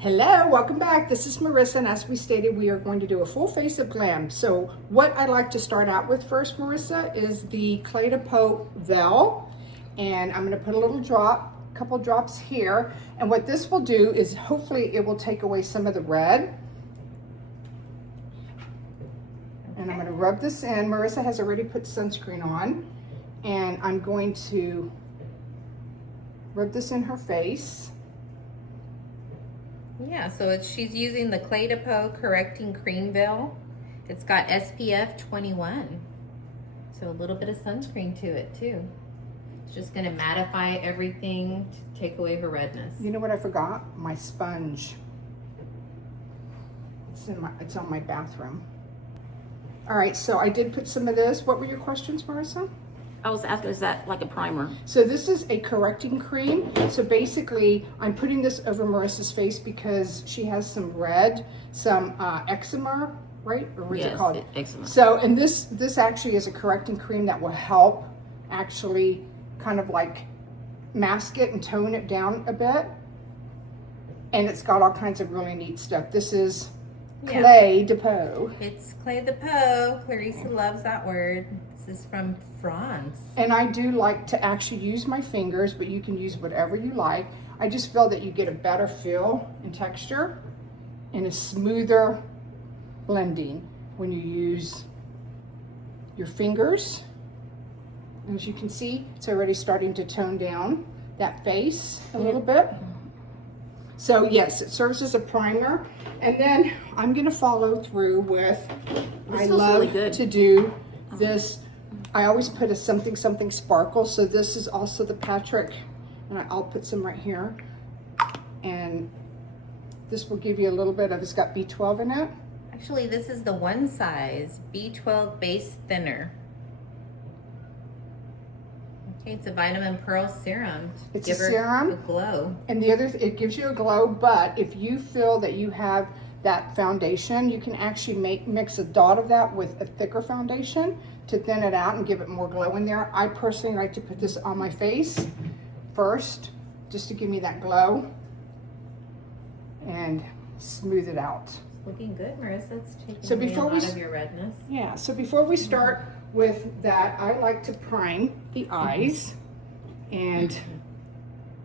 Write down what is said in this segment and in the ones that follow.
Hello, welcome back. This is Marissa, and as we stated, we are going to do a full face of Glam. So what I like to start out with first, Marissa, is the Clé de Peau Vel. And I'm gonna put a little couple drops here. And what this will do is hopefully it will take away some of the red. And I'm gonna rub this in. Marissa has already put sunscreen on. And I'm going to rub this in her face. Yeah, so she's using the Clé de Peau Correcting Cream Veil. It's got SPF 21. So a little bit of sunscreen to it too. It's just gonna mattify everything to take away her redness. You know what I forgot? My sponge. It's on my bathroom. All right, so I did put some of this. What were your questions, Marissa? I was asking, is that like a primer? So this is a correcting cream. So basically, I'm putting this over Marissa's face because she has some eczema, right? Or what's it called? Eczema. So, and this actually is a correcting cream that will help actually kind of like mask it and tone it down a bit. And it's got all kinds of really neat stuff. This is Clé de Peau. It's Clé de Peau. Clarissa loves that word. This is from France. And I do like to actually use my fingers, but you can use whatever you like. I just feel that you get a better feel and texture and a smoother blending when you use your fingers. And as you can see, it's already starting to tone down that face a little bit. So yes, it serves as a primer. And then I'm gonna follow through with, I love really to do this. I always put a something sparkle. So this is also the Patrick, and I'll put some right here. And this will give you a little bit of, it's got B12 in it. Actually, this is the one size B12 base thinner. Okay, it's a vitamin pearl serum. It's a serum. A glow. And the other, it gives you a glow, but if you feel that you have that foundation, you can actually mix a dot of that with a thicker foundation to thin it out and give it more glow in there. I personally like to put this on my face first, just to give me that glow and smooth it out. Looking good, Marissa. It's taking away a lot of your redness. Yeah, so before we start with that, I like to prime the eyes. And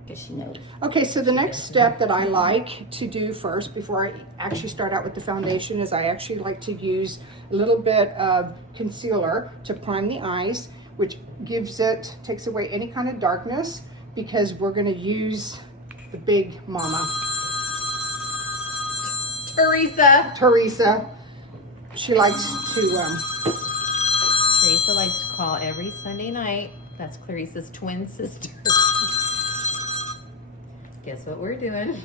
Guess she knows. okay, so the next step that I like to do first, before I actually start out with the foundation, is I actually like to use a little bit of concealer to prime the eyes, which takes away any kind of darkness, because we're gonna use the big mama. Teresa. She likes to, Teresa likes to call every Sunday night. That's Clarissa's twin sister. Guess what we're doing?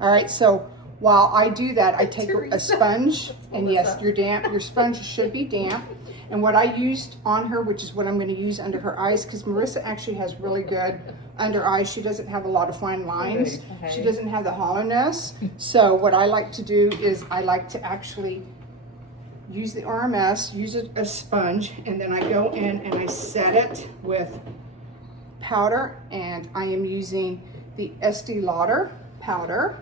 all right, so while I do that, I take a sponge, and yes, your sponge should be damp. And what I used on her, which is what I'm going to use under her eyes, because Marissa actually has really good under eyes. She doesn't have a lot of fine lines. Okay. She doesn't have the hollowness. So what I like to do is I like to actually use the RMS, use a sponge, and then I go in and I set it with powder, and I am using the Estee Lauder powder.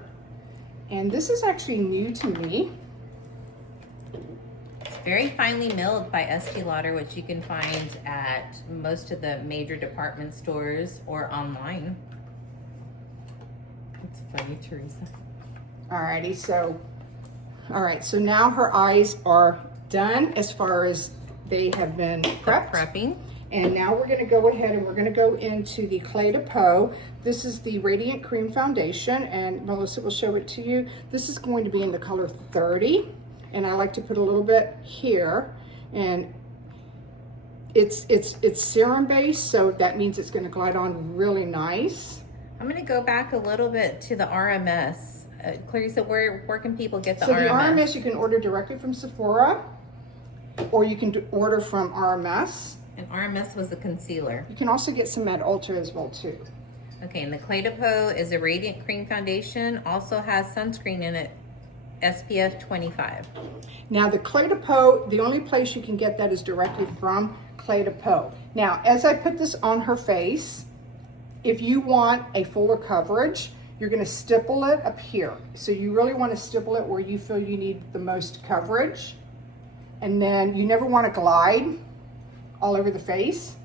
And this is actually new to me. It's very finely milled by Estee Lauder, which you can find at most of the major department stores or online. It's funny, Teresa. Alrighty, so, all right, so now her eyes are done as far as they have been Prepping. And now we're gonna go ahead and we're gonna go into the Clé de Peau. This is the Radiant Cream Foundation, and Melissa will show it to you. This is going to be in the color 30, and I like to put a little bit here. And it's serum based, so that means it's gonna glide on really nice. I'm gonna go back a little bit to the RMS. Clarissa, where can people get the So RMS? the RMS you can order directly from Sephora, or you can order from RMS. And RMS was a concealer. You can also get some at Ulta as well too. Okay, and the Clé de Peau is a radiant cream foundation. Also has sunscreen in it, SPF 25. Now the Clé de Peau, the only place you can get that is directly from Clé de Peau. Now, as I put this on her face, if you want a fuller coverage, you're gonna stipple it up here. So you really wanna stipple it where you feel you need the most coverage. And then you never wanna glide all over the face,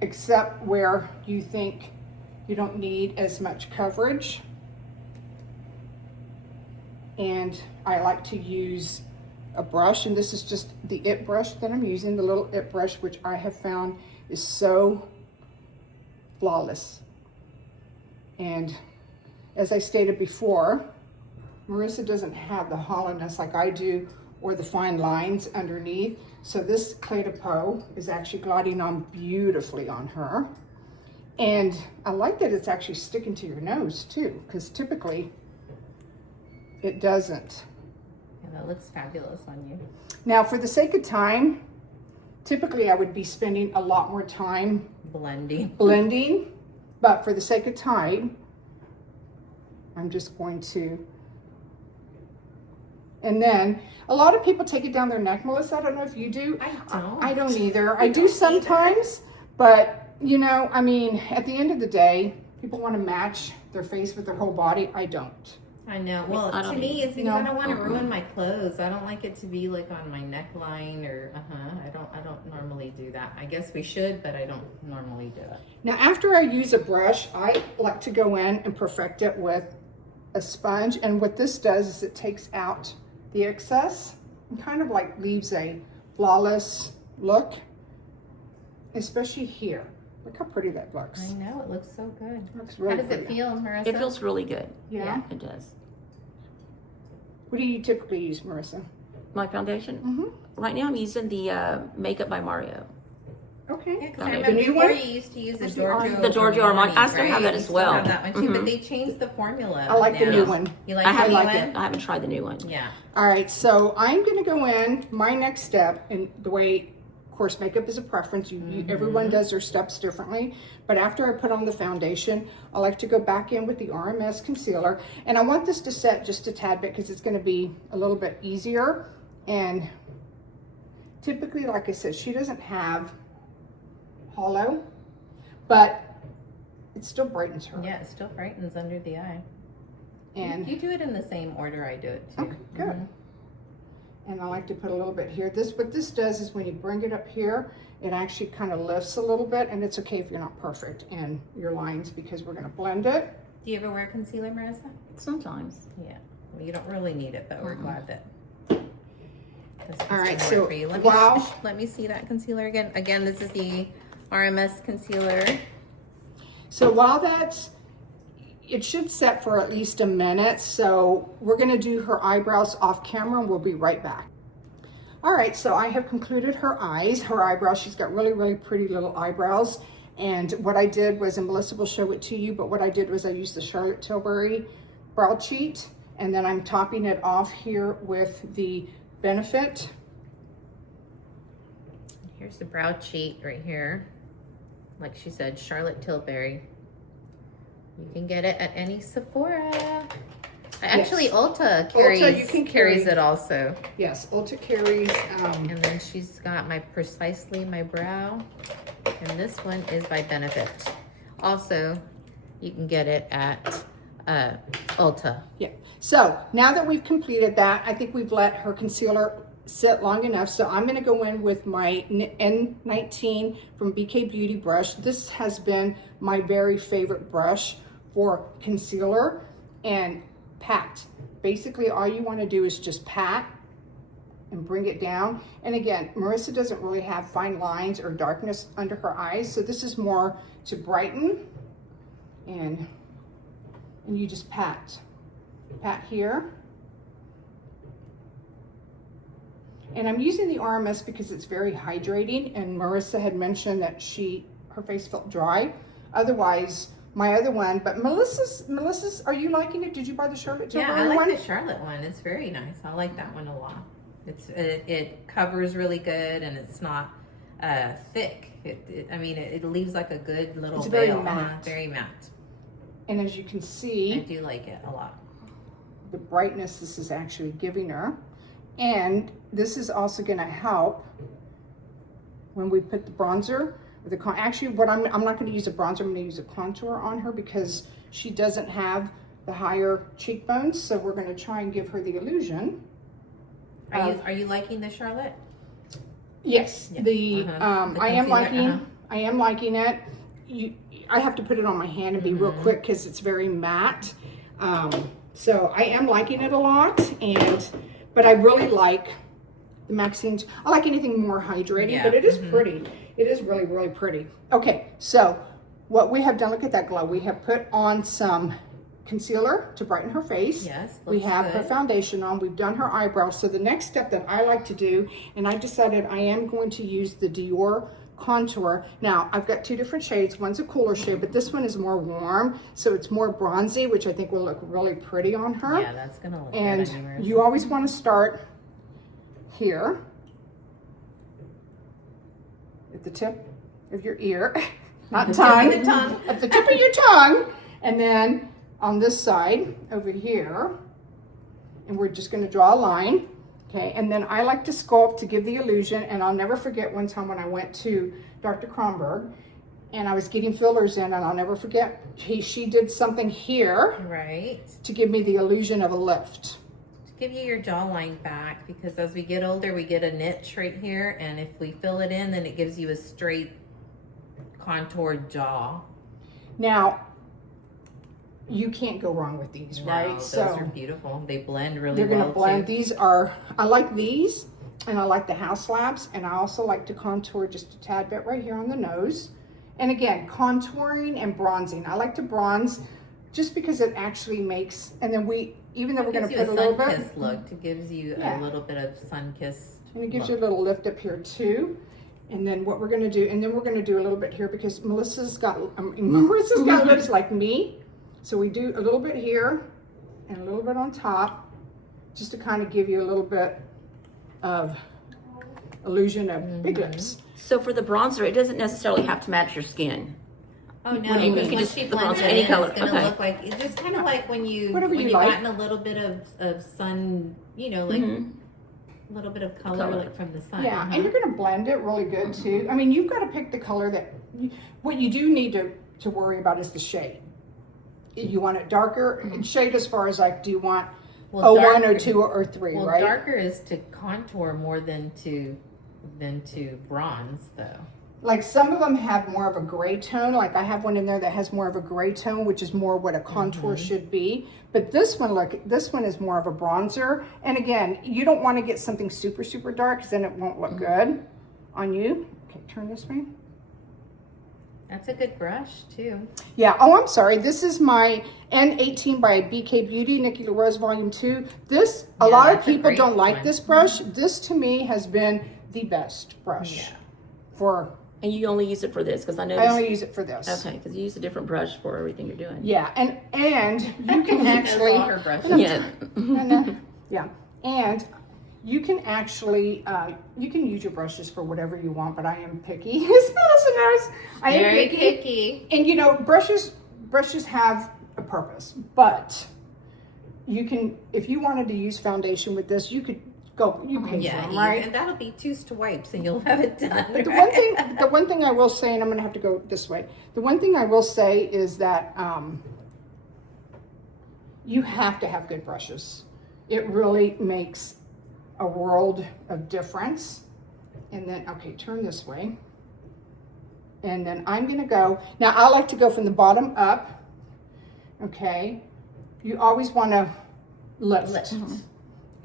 except where you think you don't need as much coverage. And I like to use a brush, and this is just the It brush that I'm using, the little It brush, which I have found is so flawless. And as I stated before, Marissa doesn't have the hollowness like I do or the fine lines underneath. So this Clé de Peau is actually gliding on beautifully on her. And I like that it's actually sticking to your nose too, because typically it doesn't. Yeah, that looks fabulous on you. Now, for the sake of time, typically I would be spending a lot more time blending, but for the sake of time, I'm just going to. And then a lot of people take it down their neck, Melissa. I don't know if you do. I don't either. I do sometimes, but you know, I mean, at the end of the day, people want to match their face with their whole body. I don't. I know. Well, to me, it's because I don't want to ruin my clothes. I don't like it to be like on my neckline or I don't normally do that. I guess we should, but I don't normally do it. Now, after I use a brush, I like to go in and perfect it with a sponge. And what this does is it takes out the excess and kind of like leaves a flawless look, especially here. Look how pretty that looks. I know, it looks so good. It looks really How does it pretty. feel, Marissa? It feels really good. Yeah. It does. What do you typically use, Marissa? My foundation? Mm-hmm. Right now I'm using the Makeup by Mario. Okay. Yeah, because The I remember new before one? you used to use the What's Giorgio. The Giorgio Armani. I still have that You as still well. have that one too, but Mhm. they changed the formula. I like the now. new one. You like I the haven't new like one? it. I haven't tried the new one. Yeah. All right, so I'm gonna go in, my next step, and the way, of course, makeup is a preference. Everyone does their steps differently. But after I put on the foundation, I like to go back in with the RMS concealer. And I want this to set just a tad bit because it's gonna be a little bit easier. And typically, like I said, she doesn't have hollow, but it still brightens her. Yeah, it still brightens under the eye. And You do it in the same order I do it too. okay, good. And I like to put a little bit here. What this does is when you bring it up here, it actually kind of lifts a little bit, and it's okay if you're not perfect in your lines because we're gonna blend it. Do you ever wear concealer, Marissa? Sometimes. Yeah. Well, you don't really need it, but we're glad that. All right, so so for you. Let me see that concealer again. Again, this is the RMS concealer. So while it should set for at least a minute. So we're gonna do her eyebrows off camera and we'll be right back. All right, so I have concluded her eyes, her eyebrows. She's got really, really pretty little eyebrows. And what I did was, and Melissa will show it to you, but what I did was I used the Charlotte Tilbury brow cheat, and then I'm topping it off here with the Benefit. Here's the brow cheat right here. Like she said, Charlotte Tilbury. You can get it at any Sephora. Actually, Ulta carries it also. Yes, Ulta carries. And then she's got Precisely My Brow. And this one is by Benefit. Also, you can get it at Ulta. Yeah. So now that we've completed that, I think we've let her concealer sit long enough. So I'm going to go in with my N19 from BK Beauty brush. This has been my very favorite brush for concealer, and pat. Basically, all you want to do is just pat and bring it down. And again, Marissa doesn't really have fine lines or darkness under her eyes, so this is more to brighten. And you just pat here. And I'm using the RMS because it's very hydrating, and Marissa had mentioned that her face felt dry. Otherwise, my other one, but Melissa's, are you liking it? Did you buy the Charlotte Tilbury one? Yeah, I like the Charlotte one. It's very nice. I like that one a lot. It covers really good, and it's not thick. It leaves like a good little It's veil. very matte. Very matte. And as you can I see, do like it a lot. the brightness this is actually giving her. And this is also gonna help when we put the bronzer. Actually, I'm not gonna use a bronzer, I'm gonna use a contour on her because She doesn't have the higher cheekbones, so we're gonna try and give her the illusion. Are you liking the Charlotte? Yes, Yeah. the The I am concealer, liking it. I have to put it on my hand and be real quick because it's very matte. So I am liking it a lot, but I really like the Maxine's. I like anything more hydrating, Yeah. but it is pretty. It is really, really pretty. Okay, so what we have done, look at that glow. We have put on some concealer to brighten her face. Yes, we looks have her good. foundation on. We've done her eyebrows. So the next step that I like to do, and I decided I am going to use the Dior contour. Now I've got two different shades. One's a cooler shade, but this one is more warm, so it's more bronzy, which I think will look really pretty on her. Yeah, that's gonna look And good on yours. you always want to start here at the tip of your ear, not tongue, at the tip of your tongue, and then on this side over here, and we're just going to draw a line. Okay, and then I like to sculpt to give the illusion, and I'll never forget one time when I went to Dr. Kronberg and I was getting fillers in, and I'll never forget, she did something here Right. to give me the illusion of a lift. To give you your jawline back, because as we get older, we get a niche right here, and if we fill it in, then it gives you a straight contoured jaw. Now, you can't go wrong with these, No, right? those are beautiful. They blend really well. They're gonna blend. too. These are, I like these, and I like the house labs, and I also like to contour just a tad bit right here on the nose. And again, contouring and bronzing. I like to bronze just because it actually makes, and then even though we're gonna put a little bit. sun-kissed look. It gives you Yeah. a little bit of sun-kissed And it gives look. you a little lift up here too. And then what we're gonna do, and then we're gonna do a little bit here because Marissa's got lips like me. So we do a little bit here and a little bit on top, just to kind of give you a little bit of illusion of big lips. So for the bronzer, it doesn't necessarily have to match your skin. Oh no! When you Because can once just she put blends bronzer it any in, color, it's gonna okay. look like it's just kind of like when you Whatever you you've like. gotten a little bit of sun, like a little bit of color like from the sun. Yeah, and you're gonna blend it really good too. I mean, you've got to pick the color that, what you do need to worry about is the shade. You want it darker shade as far as like, do you want Well, 01 or darker- 2 or 3, Well, right? darker is to contour more than to bronze, though. Like some of them have more of a gray tone. Like I have one in there that has more of a gray tone, which is more what a contour should be. But this one, look, this one is more of a bronzer. And again, you don't want to get something super, super dark because then it won't look good on you. Okay, turn this way. That's a good brush too. Yeah, oh, I'm sorry. This is my N18 by BK Beauty, Nikki LaRose Volume 2. This, a Yeah, lot of that's a people great don't like one. this brush. This to me has been the best brush for, And you only use it for this because I know. I only use it for this. Okay, because you use a different brush for everything you're doing. Yeah, and you can That's actually, all her brushes. Yeah. yeah, and you can actually, you can use your brushes for whatever you want, but I am picky, listeners. I am Very picky. And you know, brushes have a purpose, but you can, if you wanted to use foundation with this, you could go, you pay for Yeah, them, right? and that'll be 2 swipes and you'll have it done. But the one thing I will say, and I'm gonna have to go this way. The one thing I will say is that you have to have good brushes. It really makes a world of difference. And then, okay, turn this way. And then I'm gonna go, now I like to go from the bottom up, okay? You always wanna lift.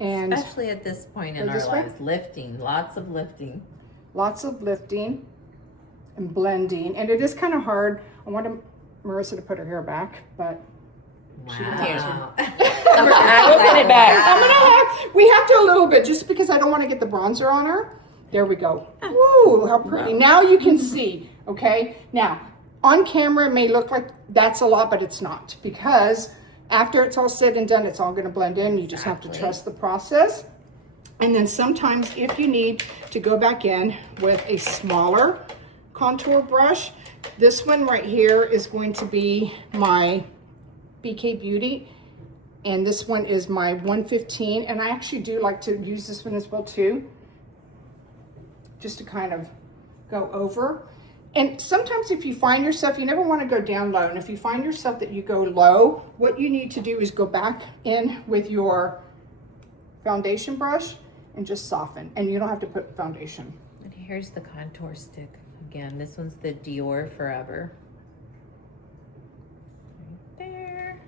And Especially at this point in Go our this way? lives, lifting, lots of lifting. lots of lifting and blending. And it is kind of hard. I wanted Marissa to put her hair back, but Wow. Open it back. we have to a little bit just because I don't want to get the bronzer on her. There we go. Woo, how pretty. Now you can see, okay? Now, on camera it may look like that's a lot, but it's not, because after it's all said and done, it's all going to blend in. You just have to trust the process. And then sometimes if you need to go back in with a smaller contour brush, this one right here is going to be my BK Beauty, and this one is my 115, and I actually do like to use this one as well too, just to kind of go over. And sometimes if you find yourself, you never want to go down low. And if you find yourself that you go low, what you need to do is go back in with your foundation brush and just soften. And you don't have to put foundation. And here's the contour stick. Again, this one's the Dior Forever. Right there.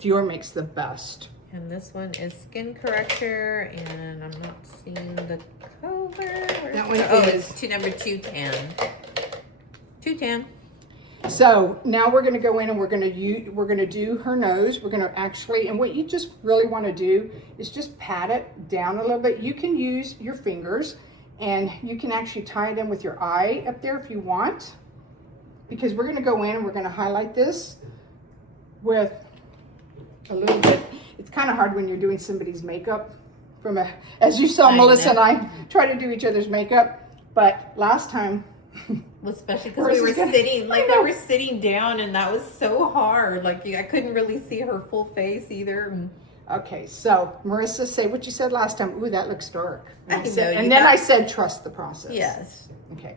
Dior makes the best. And this one is Skin Corrector, and I'm not seeing the color. That one it's is- to number 210. 210. So now we're going to go in and we're going to do her nose. We're going to actually, and what you just really want to do is just pat it down a little bit. You can use your fingers, and you can actually tie it in with your eye up there if you want, because we're going to go in and we're going to highlight this with a little bit. It's kind of hard when you're doing somebody's makeup as you saw, Melissa and I try to do each other's makeup, but last time, Well, especially because we were sitting, like we were sitting down, and that was so hard. Like I couldn't really see her full face either. Okay, so Marissa, say what you said last time. Ooh, that looks dark. And, I then I said, trust the process. Yes. Okay,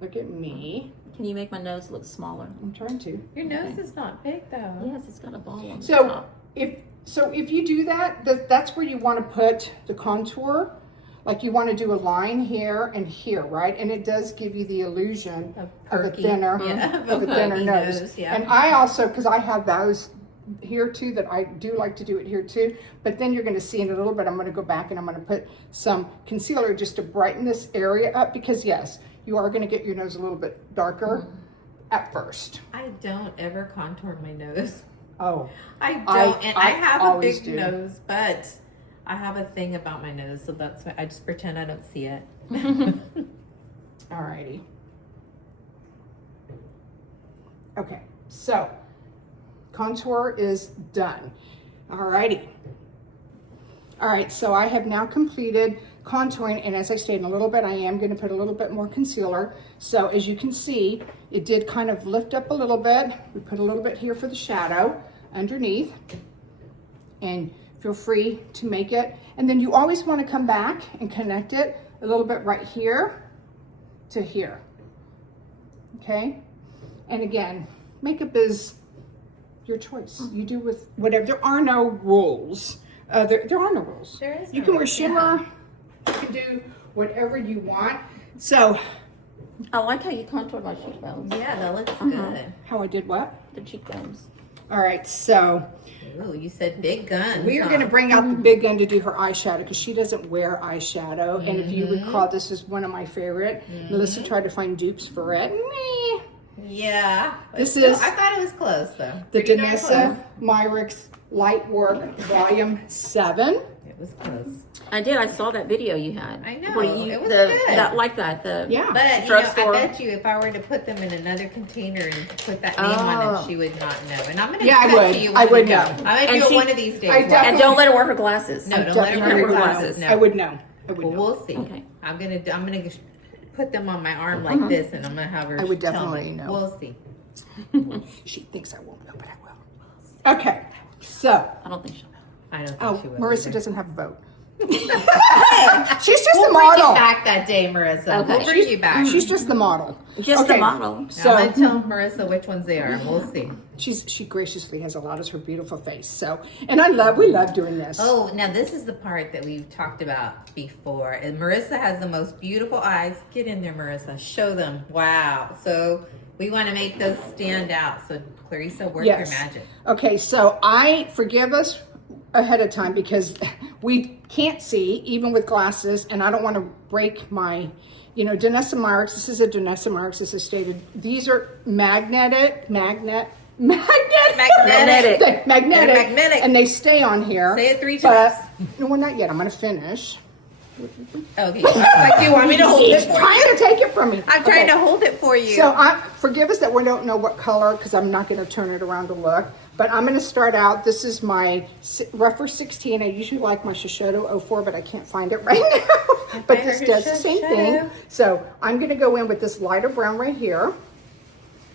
look at me. Can you make my nose look smaller? I'm trying to. Your nose is not big though. Yes, it's got a ball on the So top. if you do that, that's where you want to put the contour. Like you want to do a line here and here, right? And it does give you the illusion of a thinner, of a thinner nose. Yeah. And I also, because I have those here too, that I do like to do it here too. But then you're going to see in a little bit, I'm going to go back and I'm going to put some concealer just to brighten this area up, because yes, you are going to get your nose a little bit darker at first. I don't ever contour my nose. Oh, I don't, and I have a always big do. nose, but I have a thing about my nose, so that's why I just pretend I don't see it. Alrighty. Okay, so contour is done. Alrighty. Alright, so I have now completed contouring, and as I stated in a little bit, I am going to put a little bit more concealer. So as you can see, it did kind of lift up a little bit. We put a little bit here for the shadow underneath, and feel free to make it. And then you always want to come back and connect it a little bit right here to here. Okay? And again, makeup is your choice. You do with whatever. There are no rules. There are no rules. There is You no can wear rules, shimmer. You can do whatever you want. So, I like how you contoured my cheekbones. Yeah, that looks good. how I did what? The cheekbones. All right, so Ooh, you said big guns. we are going to bring out the big gun to do her eyeshadow, because she doesn't wear eyeshadow. And if you recall, this is one of my favorite. Melissa tried to find dupes for it. Meh. Yeah. This Still, is I thought it was close though. The Pretty darn Danessa Myricks Light Work Volume 7. close. It was close. I did. I saw that video you had. I know, Where you, it was good. That like that. The Yeah. But you know, drugstore. I bet you if I were to put them in another container and put that name on it, she would not know. And I'm gonna Yeah, I cut would. to you I when would we go. know. I'm gonna And do it see- one of these days. I Watch. And don't let her wear her glasses. No, don't let her wear Definitely her would know. glasses. No. I would know. I would Well, know. we'll see. Okay. I'm gonna put them on my arm like this, and I'm gonna have her. I would tell definitely me. know. We'll see. She thinks I won't know, but I will. Okay, so, I don't think she'll know. I don't think oh, she will. Marissa either. doesn't have a vote. She's just We'll the bring you model. back that day, Marissa. Okay. We'll bring you back. She's just the model. Just Okay, the model. So, I'm gonna tell Marissa which ones they are, and we'll see. she graciously has allowed us her beautiful face. So, and we love doing this. Oh, now this is the part that we've talked about before. And Marissa has the most beautiful eyes. Get in there, Marissa. Show them. Wow. So we want to make those stand out. So Clarissa, work Yes. your magic. Okay, so forgive us ahead of time, because we can't see even with glasses, and I don't want to break my, Danessa Myricks. This is a Danessa Myricks, as I stated. These are magnetic, Magnetic. They're magnetic. and they stay on here. Say it 3 but, times. no, we're not yet. I'm going to finish. Okay. Like, do you want me to hold He's it for trying you? to take it from me. I'm trying Okay. to hold it for you. So forgive us that we don't know what color, because I'm not going to turn it around to look. But I'm going to start out. This is my Rougher 16. I usually like my Shishoto 04, but I can't find it right now. But this does the same thing. So I'm going to go in with this lighter brown right here.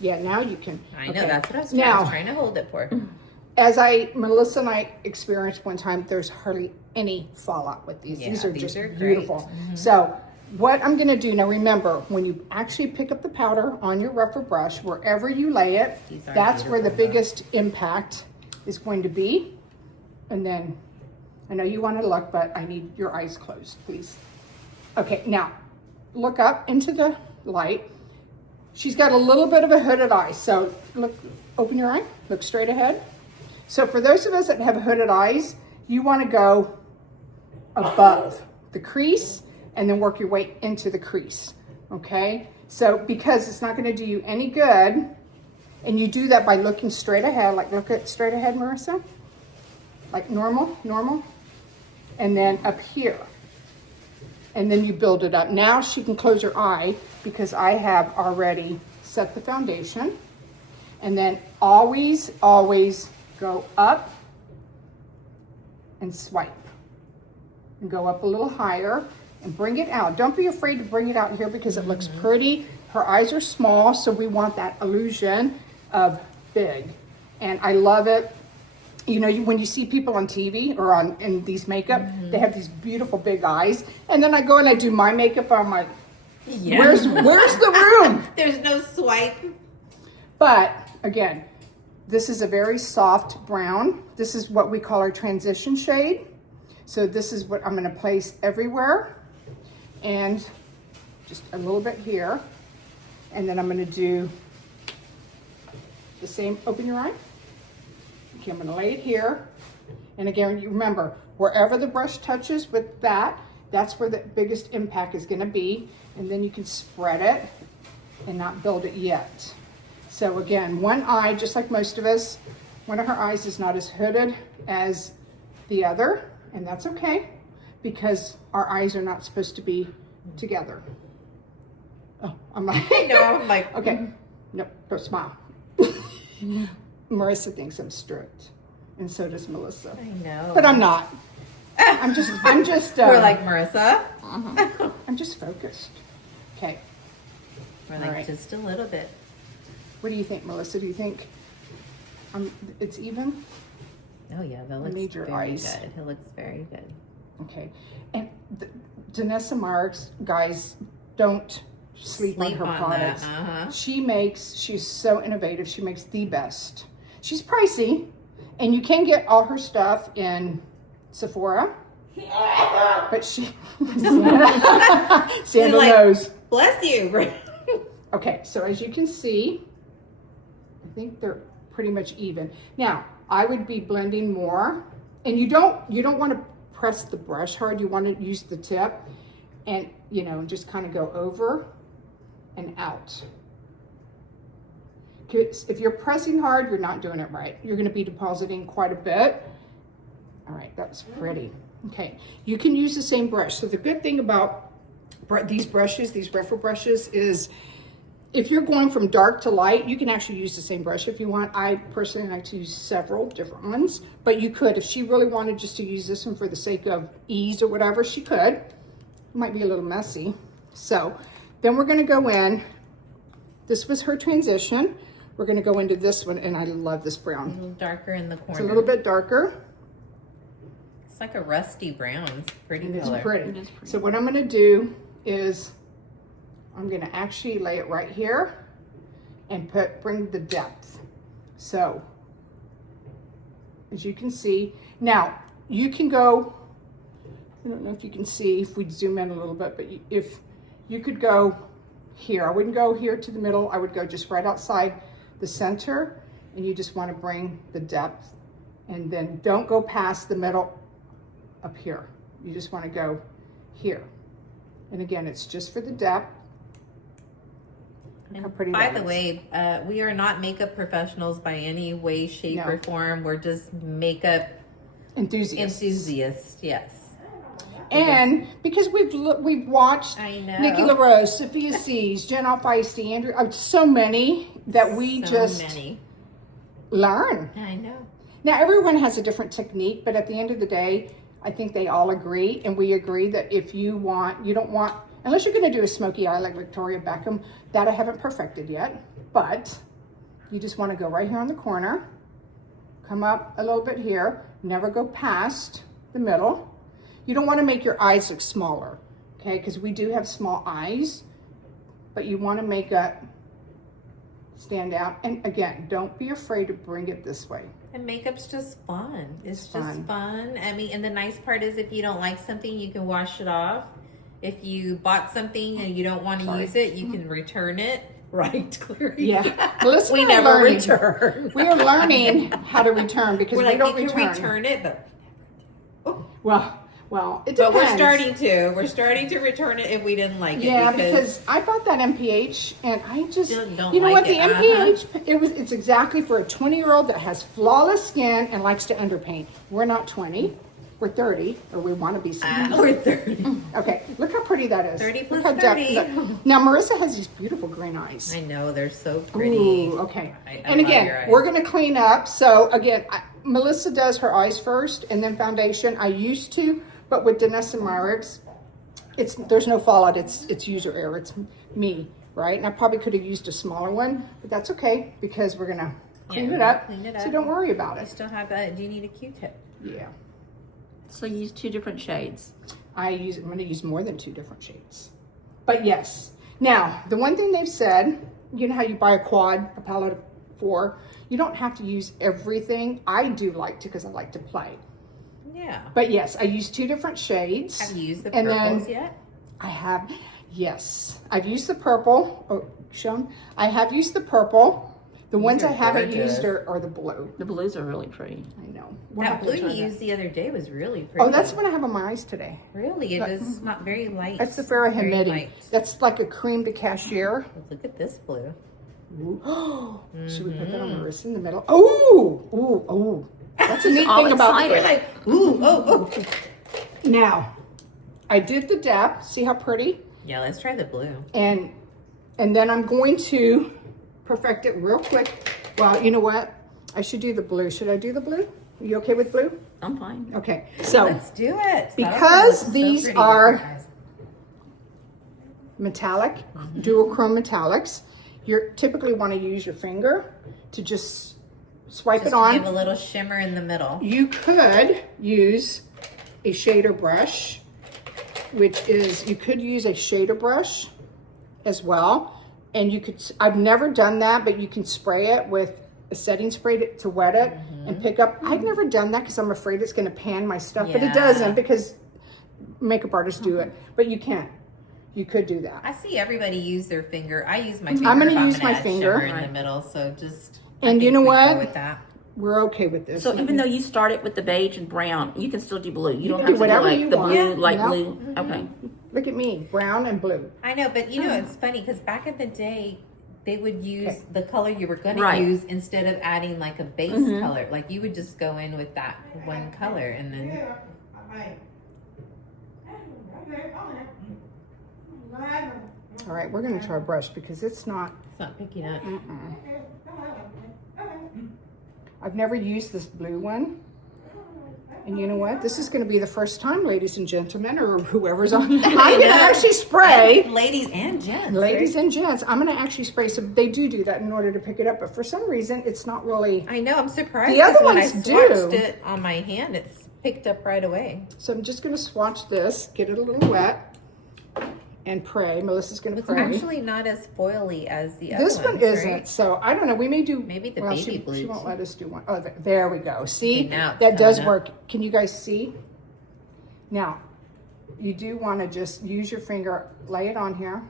Yeah, now you can. I know, okay. that's what I was Now, trying to hold it for. as Melissa and I experienced one time, there's hardly any fallout with these. Yeah, these are these just are great. beautiful. So what I'm gonna do, now remember, when you actually pick up the powder on your rougher brush, wherever you lay it, These are that's where the beautiful, biggest impact is going to be. And then, I know you wanna look, but I need your eyes closed, please. Okay, now, look up into the light. She's got a little bit of a hooded eye, so look, open your eye, look straight ahead. So for those of us that have hooded eyes, you wanna go above the crease and then work your way into the crease, okay? So because it's not gonna do you any good, and you do that by looking straight ahead, like look at straight ahead, Marissa. Like normal, and then up here. And then you build it up. Now she can close her eye because I have already set the foundation. And then always, always go up and swipe. And go up a little higher and bring it out. Don't be afraid to bring it out here because it looks pretty. Her eyes are small, so we want that illusion of big. And I love it. You know, when you see people on TV or in these makeup, they have these beautiful big eyes. And then I go and I do my makeup, I'm like, where's the room? There's no swipe. But again, this is a very soft brown. This is what we call our transition shade. So this is what I'm gonna place everywhere. And just a little bit here. And then I'm gonna do the same, open your eye. Okay, I'm gonna lay it here. And again, you remember, wherever the brush touches with that, that's where the biggest impact is gonna be. And then you can spread it and not build it yet. So again, one eye, just like most of us, one of her eyes is not as hooded as the other, and that's okay, because our eyes are not supposed to be together. Oh, I'm like, No, I'm like, okay, no, don't smile. Marissa thinks I'm strict, and so does Melissa. I know. But I'm not. I'm just. We're like, Marissa. I'm just focused. Okay. We're like, All right. just a little bit. What do you think, Melissa? Do you think it's even? Oh yeah, that looks need your very eyes. good. It looks very good. Okay. And Danessa Marks, guys, don't sleep on her products. That. She's so innovative. She makes the best. She's pricey, and you can get all her stuff in Sephora. But she, Sandal like- knows. Bless you. Okay, so as you can see, I think they're pretty much even. Now, I would be blending more, and you don't want to press the brush hard. You want to use the tip, and just kind of go over and out. If you're pressing hard, you're not doing it right. You're going to be depositing quite a bit. All right, that was pretty. Okay, you can use the same brush. So the good thing about these brushes, these referral brushes, is if you're going from dark to light, you can actually use the same brush if you want. I personally like to use several different ones, but you could, if she really wanted just to use this one for the sake of ease or whatever, she could. It might be a little messy. So then we're gonna go in, this was her transition. We're gonna go into this one, and I love this A brown. little darker in the corner. It's a little bit darker. It's like a rusty brown. It's a pretty It's color. pretty. It is pretty. So what I'm gonna do is I'm gonna actually lay it right here and bring the depth. So, as you can see, now you can go, I don't know if you can see, if we zoom in a little bit, but if you could go here, I wouldn't go here to the middle, I would go just right outside the center, and you just wanna bring the depth, and then don't go past the middle up here. You just wanna go here. And again, it's just for the depth. Look how pretty By that the is. way, we are not makeup professionals by any way, shape, No. or form. We're just makeup Enthusiasts. enthusiasts. Yes. And because we've watched I know. Nikki LaRose, Sophia Sees, Jen Feisty, Andrew, so many that we So just many. learn. I know. Now everyone has a different technique, but at the end of the day, I think they all agree, and we agree that if you don't want, unless you're gonna do a smoky eye like Victoria Beckham, that I haven't perfected yet, but you just wanna go right here on the corner, come up a little bit here, never go past the middle. You don't wanna make your eyes look smaller, okay? Because we do have small eyes, but you want to make it stand out. And again, don't be afraid to bring it this way. And makeup's just fun. It's just fun. fun. I mean, and the nice part is if you don't like something, you can wash it off. If you bought something and you don't want to use it, you can return it. Right, Clarice? Yeah. Melissa We and I are never learning. return. We are learning how to return because We're we like, don't you can return. return it, but Well, it depends. but we're starting to. We're starting to return it if we didn't like it. Yeah, because I bought that MPH and I just, Don't you know like what, the it, MPH, it's exactly for a 20-year-old that has flawless skin and likes to underpaint. We're not 20, we're 30, or we want to be. we're 30. Okay, look how pretty that is. 30 Look plus how 30. look. Now, Marissa has these beautiful green eyes. I know, they're so pretty. Ooh, okay. I And love your again, eyes. we're going to clean up. So again, Melissa does her eyes first and then foundation. I used to, but with Danessa Myricks, there's no fallout. It's user error. It's me, right? And I probably could have used a smaller one, but that's okay because we're going to clean it up. So don't worry about I it. still have do you need a Q-tip? Yeah. So use 2 different shades. I'm going to use more than 2 different shades. But yes. Now, the one thing they've said, you know how you buy a quad, a palette of 4, you don't have to use everything. I do like to because I like to play. Yeah. But yes, I use 2 different shades. Have you used the And purples then yet? I have, yes. I've used the purple. Oh, shown. I have used the purple. The ones are I haven't gorgeous. used are the blue. The blues are really pretty. I know. That blue you used the other day was really pretty. Oh, that's the one I have on my eyes today. Really, it is not very light. That's the Very Farah light. That's like a cream de cashier. Look at this blue. Ooh. Should we put that on the wrist in the middle? Oh, ooh, oh. That's a neat all thing about excited. it. Like, ooh, oh. Now, I did the depth. See how pretty? Yeah, let's try the blue. And then I'm going to perfect it real quick. Well, you know what? I should do the blue. Should I do the blue? Are you okay with blue? I'm fine. Okay. So Let's do it. because So these pretty, are guys. metallic, dual-chrome metallics, you typically want to use your finger to just swipe Just it on. to give a little shimmer in the middle. You could use a shader brush, which is, you could use a shader brush as well. And you could, I've never done that, but you can spray it with a setting spray to wet it and pick up. I've never done that because I'm afraid it's going to pan my stuff, but it Yeah. doesn't because makeup artists do it. But you can. You could do that. I see everybody use their finger. I use my finger. I'm gonna if use my add finger. shimmer in the middle. So just. I And you think know we what? Go with that. We're okay with this. So even though you started with the beige and brown, you can still do blue. You don't can have do to do whatever like you the want. blue, Yeah. light No. blue. Okay. Look at me, brown and blue. I know, but you know, it's funny because back in the day, they would use Okay. the color you were going Right. to use instead of adding like a base color. Like you would just go in with that one color and then. All right, we're going to try a brush because it's not, It's not picking up. I've never used this blue one. And you know what? This is going to be the first time, ladies and gentlemen, or whoever's on. I'm going to actually spray. Ladies and gents. Ladies and gents, I'm going to actually spray. So they do that in order to pick it up. But for some reason, it's not really. I know, I'm surprised. The other 'cause when ones I do. swatched it on my hand, it's picked up right away. So I'm just going to swatch this, get it a little wet, and pray. Melissa's going to It's pray. actually not as foily as the other This one ones, isn't. right? So I don't know. We may do. Maybe the well, baby she blues. won't let us do one. Oh, there we go. See, Okay, now it's that does coming up. work. Can you guys see? Now, you do want to just use your finger, lay it on here,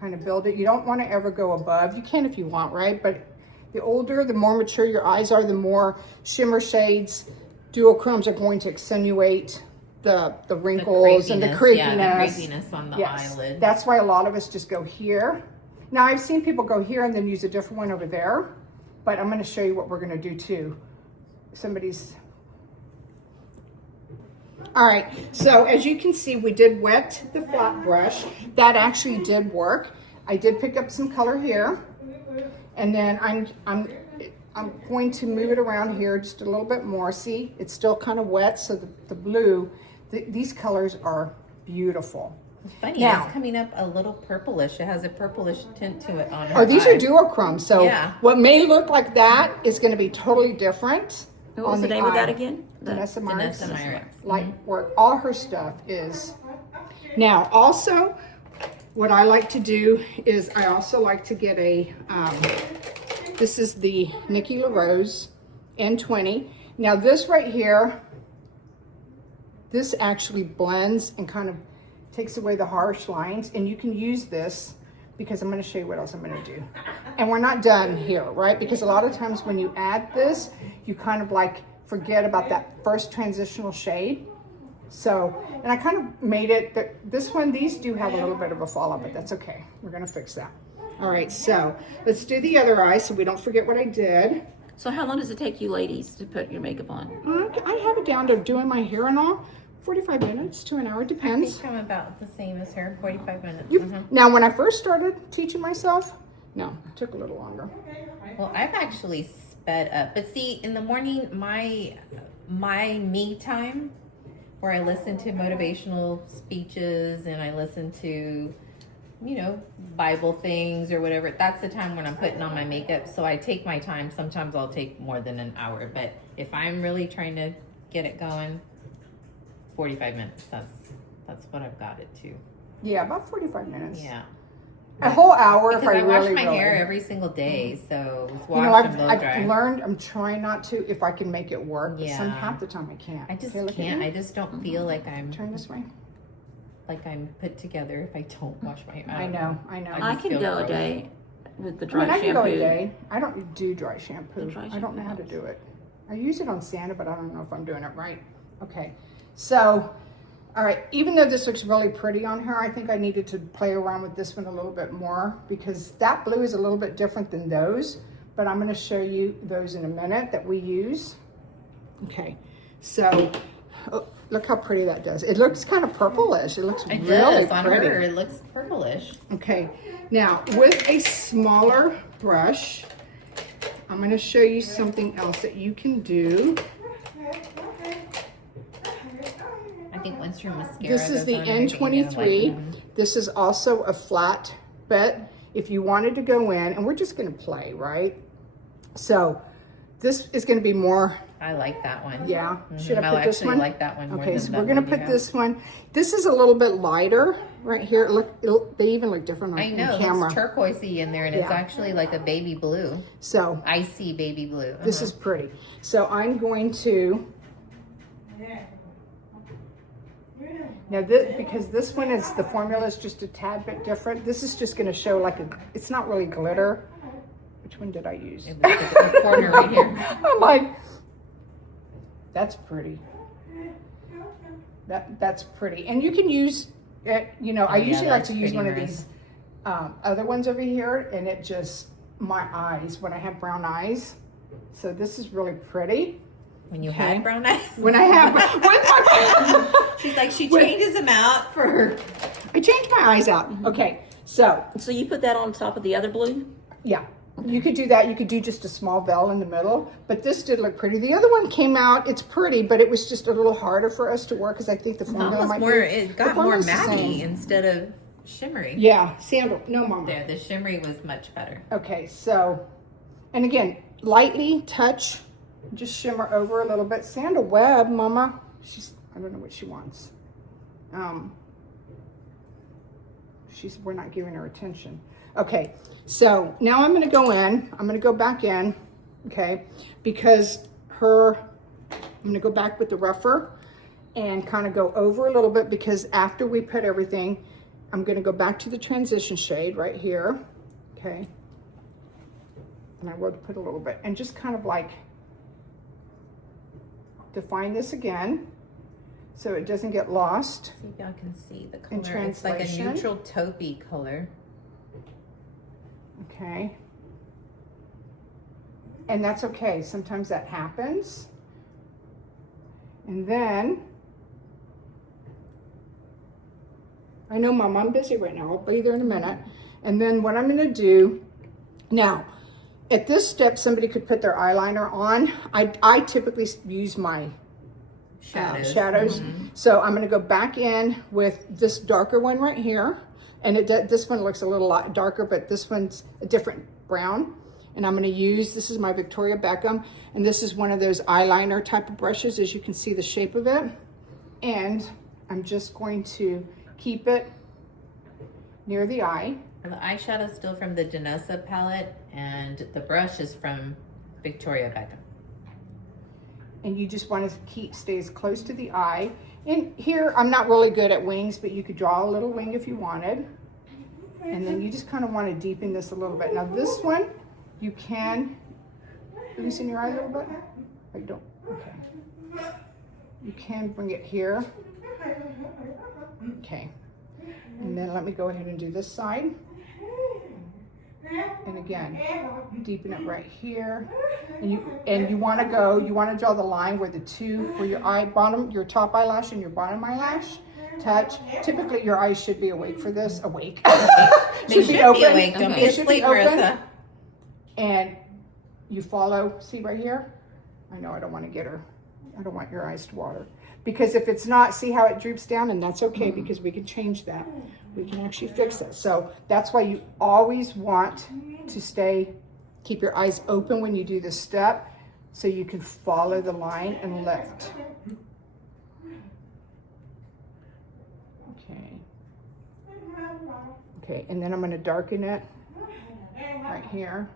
kind of build it. You don't want to ever go above. You can if you want, right? But the older, the more mature your eyes are, the more shimmer shades, duochromes are going to accentuate the wrinkles and the creepiness. Yeah, the creepiness on the Yes, eyelid. that's why a lot of us just go here. Now I've seen people go here and then use a different one over there, but I'm going to show you what we're going to do too. All right, so as you can see, we did wet the flat brush. That actually did work. I did pick up some color here, and then I'm going to move it around here just a little bit more. See, it's still kind of wet, so the blue, these colors are beautiful. It's funny, Now- it's coming up a little purplish. It has a purplish tint to it on her Oh, these are eye. duochromes. So Yeah. what may look like that is going to be totally different What was the name of that again? Vanessa Vanessa Myrick's. Light work. All her stuff is. Now, also, what I like to do is I also like to get a, this is the Nikki LaRose N20. Now this right here, this actually blends and kind of takes away the harsh lines, and you can use this because I'm going to show you what else I'm going to do. And we're not done here, right? Because a lot of times when you add this, you kind of like forget about that first transitional shade. So, and I kind of made it, but this one, these do have a little bit of a fallout, but that's okay. We're going to fix that. All right, so let's do the other eye so we don't forget what I did. So how long does it take you ladies to put your makeup on? I have it down to doing my hair and all, 45 minutes to an hour, I depends. think I'm about the same as her, 45 minutes. Now, when I first started teaching myself, no, it took a little longer. Well, I've actually sped up. But see, in the morning, my me time, where I listen to motivational speeches and I listen to, you know, Bible things or whatever, that's the time when I'm putting on my makeup. So I take my time. Sometimes I'll take more than an hour. But if I'm really trying to get it going, 45 minutes. That's what I've got it to. Yeah, about 45 minutes. Yeah. A whole hour if Because I I wash really, my really. hair every single day, so it's You know, washed and blow I've dry. learned, I'm trying not to if I can make it work, but Yeah. half the time I can't. I just Okay, look at can't. me. I just don't feel like I'm Turn this way. put together if I don't wash my hair. I know. I just can feel go a gross. day with the I dry mean, I can shampoo. go a day. I don't do dry shampoo. The dry I don't know shampoo how to helps. do it. I use it on Santa, but I don't know if I'm doing it right. Okay, so, all right, even though this looks really pretty on her, I think I needed to play around with this one a little bit more because that blue is a little bit different than those, but I'm gonna show you those in a minute that we use. Okay, so, oh, look how pretty that does. It looks kind of purplish. It looks It really does. On pretty. her, it looks purplish. Okay, now with a smaller brush, I'm going to show you something else that you can do. I think once your mascara This is goes the on, you're gonna N23. like, This is also a flat, but if you wanted to go in, and we're just going to play, right? So this is going to be more, I like that one. yeah. Mhm. Should I I put this actually one? like that one more Okay, than so that we're going to one you put have. this one. This is a little bit lighter right here. Look, they even look different on I know, camera. it's turquoisey in there, and it's Yeah. actually like a baby blue. So Icy baby blue. this is pretty. So I'm going to, now this, because this one is, the formula is just a tad bit different. This is just going to show like a, it's not really glitter. Which one did I use? It was the corner right here. I'm like, that's pretty. That's pretty. And you can use it, you know, I yeah, usually like that's to use pretty one of nice. these other ones over here, and it just, my eyes, when I have brown eyes. So this is really pretty. When you Okay. had brown eyes. When I have, with my, She's like, she When- changes them out for her. I changed my eyes out. Okay, so So you put that on top of the other blue? yeah, you could do that. You could do just a small bell in the middle, but this did look pretty. The other one came out, it's pretty, but it was just a little harder for us to work because I think the formula Almost might more, be. it the got more formula's the matty same. instead of shimmery. Yeah, sandal, no mama. There, the shimmery was much better. Okay, so, and again, lightly touch, just shimmer over a little bit. Sandal Web, mama, I don't know what she wants. We're not giving her attention. Okay, so now I'm gonna go in, I'm gonna go back in, okay, because I'm gonna go back with the rougher and kind of go over a little bit because after we put everything, I'm gonna go back to the transition shade right here, okay? And I will put a little bit, and just kind of like define this again so it doesn't get lost. See if y'all can see the In color. It's like a translation. neutral taupey color. Okay. And that's okay. Sometimes that happens. And then, I know, Mom, I'm busy right now. I'll be there in a minute. And then what I'm going to do, now, at this step, somebody could put their eyeliner on. I typically use my shadows. So I'm going to go back in with this darker one right here. And this one looks a little lot darker, but this one's a different brown. And I'm gonna use, this is my Victoria Beckham, and this is one of those eyeliner type of brushes, as you can see the shape of it. And I'm just going to keep it near the eye. And the eyeshadow is still from the Denosa palette, and the brush is from Victoria Beckham. And you just want to stay as close to the eye. And here, I'm not really good at wings, but you could draw a little wing if you wanted. And then you just kind of want to deepen this a little bit. Now this one, you can loosen your eye a little bit. I don't, okay. You can bring it here. Okay. And then let me go ahead and do this side. And again, deepen it right here. And you want to draw the line where where your top eyelash and your bottom eyelash touch. Typically your eyes should be awake for this. Awake. They should be awake. Don't be asleep, Marissa. And you follow, see right here? I know I don't want to get her. I don't want your eyes to water. Because if it's not, see how it droops down? And that's okay because we can change that. We can actually fix it. So that's why you always want to keep your eyes open when you do this step so you can follow the line and lift. Okay. Okay, and then I'm going to darken it right here.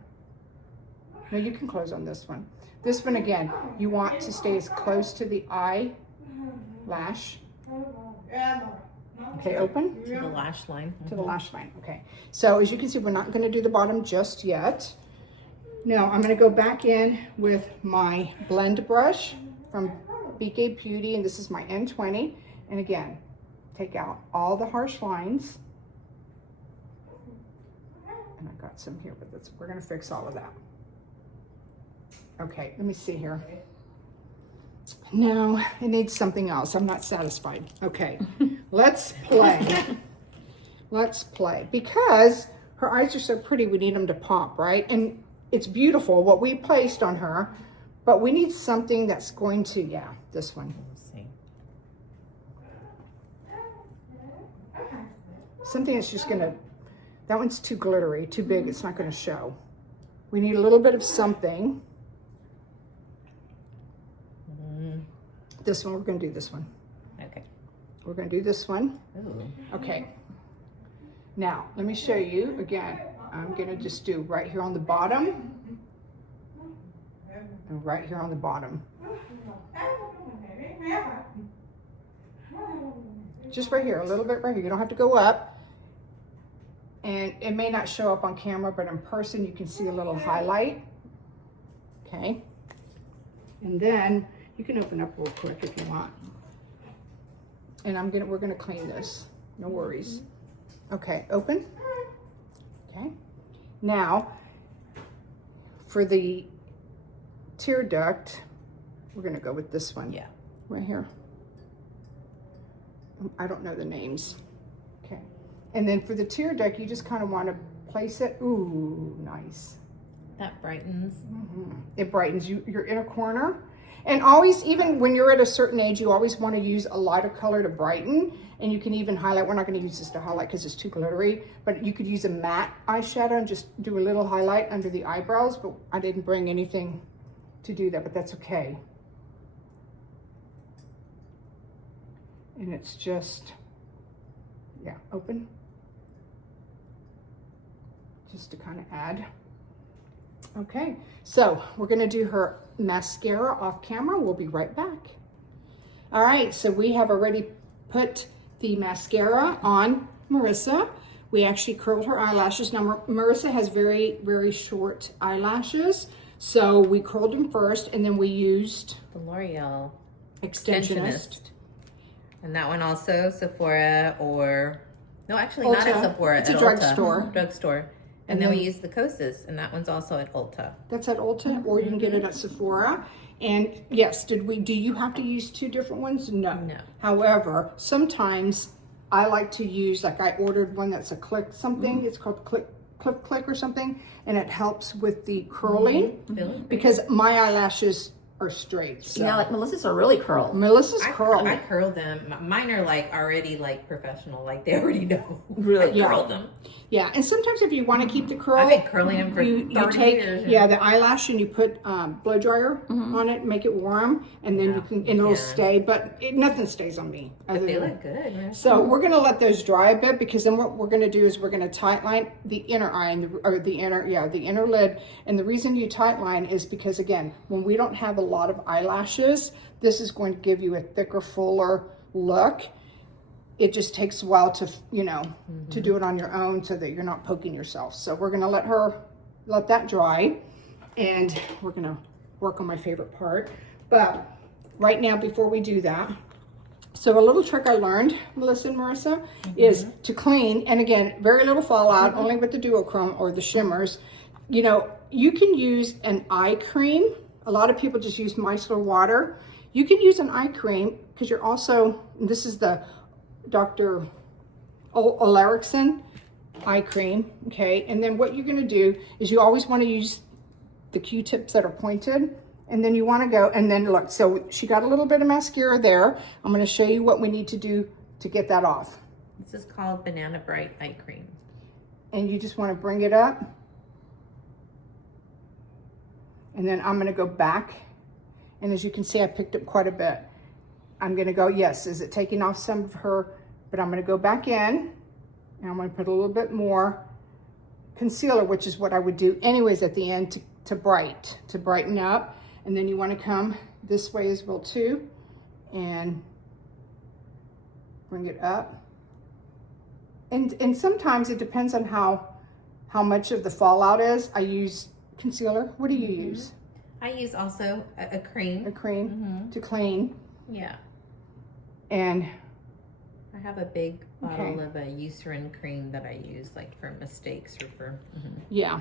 Now you can close on this one. This one again, you want to stay as close to the eyelash. Okay, open. To the lash line. To the lash line, okay. So as you can see, we're not gonna do the bottom just yet. Now I'm gonna go back in with my blend brush from BK Beauty, and this is my N20. And again, take out all the harsh lines. And I got some here, but we're gonna fix all of that. Okay, let me see here. No, it needs something else. I'm not satisfied. Okay, let's play. Let's play. Because her eyes are so pretty, we need them to pop, right? And it's beautiful what we placed on her, but we need something that's going to, yeah, this one. Let's see. Something that's just gonna, that one's too glittery, too big, it's not gonna show. We need a little bit of something. This one, we're gonna do this one. Okay. We're gonna do this one. Ooh. Okay. Now, let me show you again. I'm gonna just do right here on the bottom. And right here on the bottom. Just right here, a little bit right here. You don't have to go up. And it may not show up on camera, but in person you can see a little highlight. Okay. And then you can open up real quick if you want. And we're gonna clean this, no worries. Okay, open. Okay. Now, for the tear duct, we're gonna go with this one. Yeah. Right here. I don't know the names. Okay. And then for the tear duct, you just kind of wanna place it. Ooh, nice. That brightens. Mm-hmm. It brightens. You're in a corner. And always, even when you're at a certain age, you always want to use a lighter color to brighten. And you can even highlight. We're not going to use this to highlight because it's too glittery. But you could use a matte eyeshadow and just do a little highlight under the eyebrows. But I didn't bring anything to do that, but that's okay. And it's just, yeah, open. Just to kind of add. Okay, so we're gonna do her mascara off camera. We'll be right back. All right, so we have already put the mascara on Marissa. We actually curled her eyelashes. Now Marissa has very, very short eyelashes. So we curled them first and then we used The L'Oreal Extensionist. And that one also Sephora or, no, actually Ulta. not at Sephora. It's a at drugstore. Ulta. Drugstore. And then we use the Kosas, and that one's also at Ulta. That's at Ulta, or you can get it at Sephora. And yes, do you have to use two different ones? No. No. However, sometimes I like to use, like I ordered one that's a click something. It's called click or something. And it helps with the curling. Really? Because my eyelashes are straight. So. Yeah, like Melissa's are really curled. Melissa's curl. I curl them. Mine are like already like professional, like they already know. Really Yeah. curl them. Yeah, and sometimes if you want to keep the curl, I've been curling them for you 30 take years. the eyelash and you put blow dryer on it, make it warm, and then you can and it'll stay. But nothing stays on me. But they look good. Man. So we're gonna let those dry a bit, because then what we're gonna do is we're gonna tight line the inner eye and the inner lid. And the reason you tight line is because, again, when we don't have a lot of eyelashes, this is going to give you a thicker, fuller look. It just takes a while to, to do it on your own so that you're not poking yourself. So we're gonna let that dry, and we're gonna work on my favorite part. But right now, before we do that, so a little trick I learned, Melissa and Marissa, is to clean, and again, very little fallout, only with the duochrome or the shimmers. You can use an eye cream. A lot of people just use micellar water. You can use an eye cream because you're also, this is the Dr. Olarickson eye cream, okay? And then what you're gonna do is you always wanna use the Q-tips that are pointed, and then you wanna go, and then look, so she got a little bit of mascara there. I'm gonna show you what we need to do to get that off. This is called Banana Bright Eye Cream. And you just wanna bring it up. And then I'm gonna go back. And as you can see, I picked up quite a bit. I'm gonna go, yes, is it taking off some of her, but I'm gonna go back in, and I'm gonna put a little bit more concealer, which is what I would do anyways at the end to brighten up. And then you wanna come this way as well too, and bring it up. And sometimes it depends on how much of the fallout is. I use concealer. What do you use? I use also a cream. A cream to clean. Yeah. And I have a big bottle of a Eucerin cream that I use like for mistakes or for... yeah.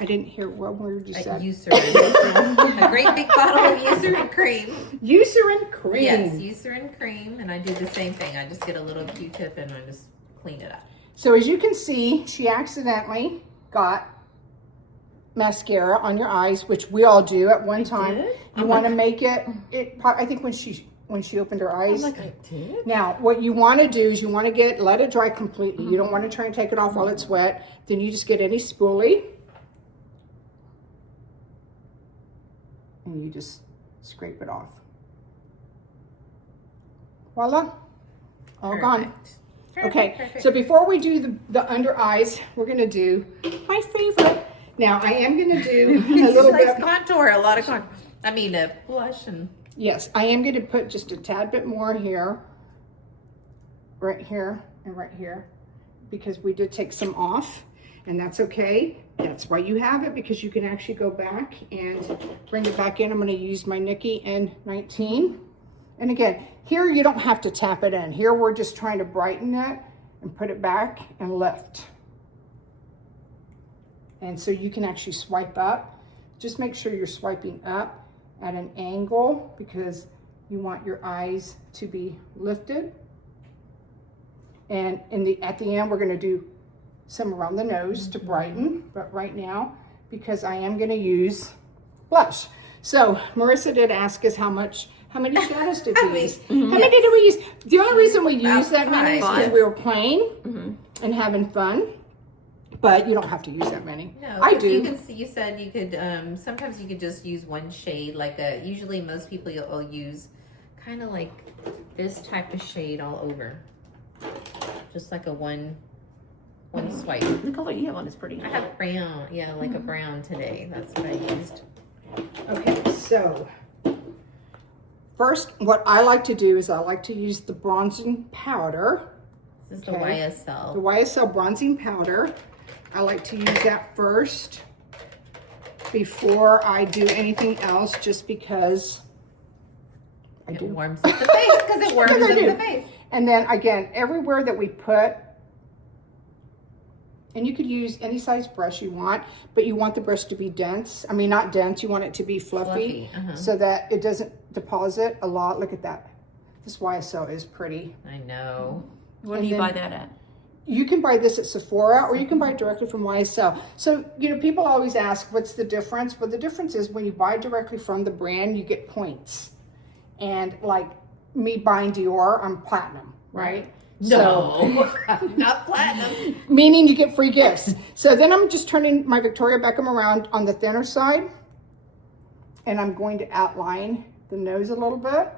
I didn't hear what word you said. Eucerin. A great big bottle of Eucerin cream. Eucerin cream. Yes, Eucerin cream. And I do the same thing. I just get a little Q-tip and I just clean it up. So as you can see, she accidentally got mascara on your eyes, which we all do at one time. You want to make it, I think when she opened her eyes. I did. Now, what you want to do is you want to let it dry completely. You don't want to try and take it off while it's wet. Then you just get any spoolie. And you just scrape it off. Voila. All gone. Okay, so before we do the under eyes, we're going to do my favorite. Now, I am going to do a little bit. Contour, a lot of contour. I mean, a blush and... Yes, I am going to put just a tad bit more here, right here, and right here, because we did take some off, and that's okay. That's why you have it, because you can actually go back and bring it back in. I'm going to use my Nikki N19. And again, here you don't have to tap it in. Here we're just trying to brighten it and put it back and lift. And so you can actually swipe up. Just make sure you're swiping up at an angle, because you want your eyes to be lifted. And at the end, we're going to do some around the nose to brighten. But right now, because I am going to use blush. So Marissa did ask us how many shadows did we use? How many did we use? The only reason we used that many is because we were playing and having fun. But you don't have to use that many. No, I do. You said you could, sometimes you could just use one shade, like usually most people will use kind of like this type of shade all over. Just like a one swipe. The color you have on is pretty. I have brown, yeah, like a brown today. That's what I used. Okay, so first, what I like to do is I like to use the bronzing powder. This is the YSL. The YSL bronzing powder. I like to use that first before I do anything else, just because It warms up the face, because it warms up the face. And then again, everywhere that we put, and you could use any size brush you want, but you want the brush to be dense. I mean, not dense, you want it to be fluffy. So that it doesn't deposit a lot. Look at that. This YSL is pretty. I know. Where do you buy that at? you can buy this at Sephora or you can buy it directly from YSL. So, you know, people always ask, what's the difference? Well, the difference is when you buy directly from the brand, you get points. And like me buying Dior, I'm platinum, right? No, not platinum. Meaning you get free gifts. So then I'm just turning my Victoria Beckham around on the thinner side. And I'm going to outline the nose a little bit